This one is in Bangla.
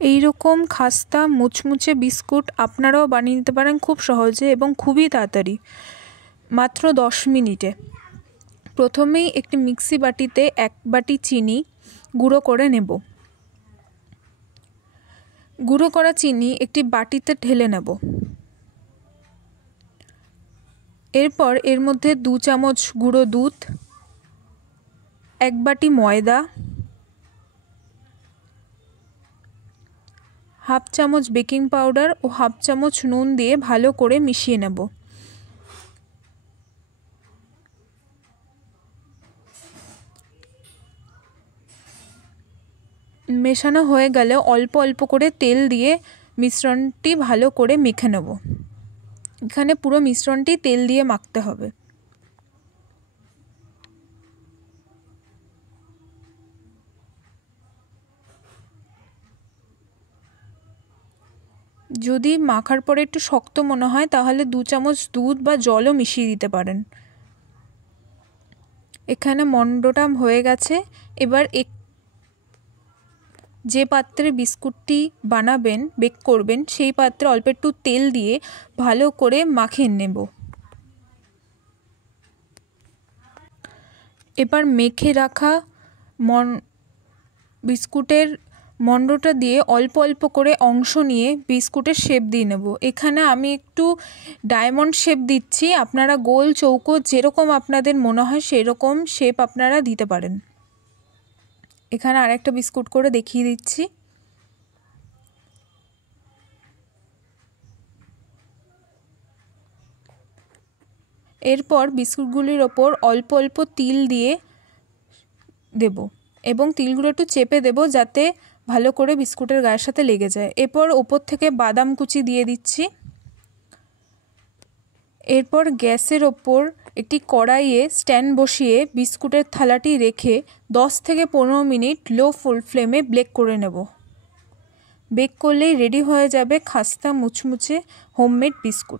এই রকম খাস্তা মুচমুচে বিস্কুট আপনারাও বানিয়ে নিতে পারেন খুব সহজে এবং খুবই তাড়াতাড়ি, মাত্র 10 মিনিটে। প্রথমেই একটি মিক্সি বাটিতে 1 বাটি চিনি গুঁড়ো করে নেব। গুঁড়ো করা চিনি একটি বাটিতে ঢেলে নেব। এরপর এর মধ্যে 2 চামচ গুঁড়ো দুধ, 1 বাটি ময়দা, হাফ চামচ বেকিং পাউডার ও হাফ চামচ নুন দিয়ে ভালো করে মিশিয়ে নেব। মেশানো হয়ে গেলে অল্প অল্প করে তেল দিয়ে মিশ্রণটি ভালো করে মেখে নেব। এখানে পুরো মিশ্রণটি তেল দিয়ে মাখতে হবে। যদি মাখার পরে একটু শক্ত মনে হয় তাহলে 2 চামচ দুধ বা জলও মিশিয়ে দিতে পারেন। এখানে মন্ডটা হয়ে গেছে। এবার যে পাত্রে বিস্কুটটি বানাবেন, বেক করবেন, সেই পাত্রে অল্প একটু তেল দিয়ে ভালো করে মাখিয়ে নেব। এবার মেখে রাখা বিস্কুটের মন্ডটা দিয়ে অল্প অল্প করে অংশ নিয়ে বিস্কুটের শেপ দিয়ে নেব। এখানে আমি একটু ডায়মন্ড শেপ দিচ্ছি, আপনারা গোল চৌকো যেরকম আপনাদের মনে হয় সেরকম শেপ আপনারা দিতে পারেন। এখানে আরেকটা বিস্কুট করে দেখিয়ে দিচ্ছি। এরপর বিস্কুটগুলির ওপর অল্প অল্প তিল দিয়ে দেব এবং তিলগুলো একটু চেপে দেব যাতে ভালো করে বিস্কুটের গায়ের সাথে লেগে যায়। এরপর ওপর থেকে বাদাম কুচি দিয়ে দিচ্ছি। এরপর গ্যাসের ওপর একটি কড়াইয়ে স্ট্যান্ড বসিয়ে বিস্কুটের থালাটি রেখে 10 থেকে 15 মিনিট লো ফুল ফ্লেমে বেক করে নেব। বেক করলেই রেডি হয়ে যাবে খাস্তা মুচমুচে হোমমেড বিস্কুট।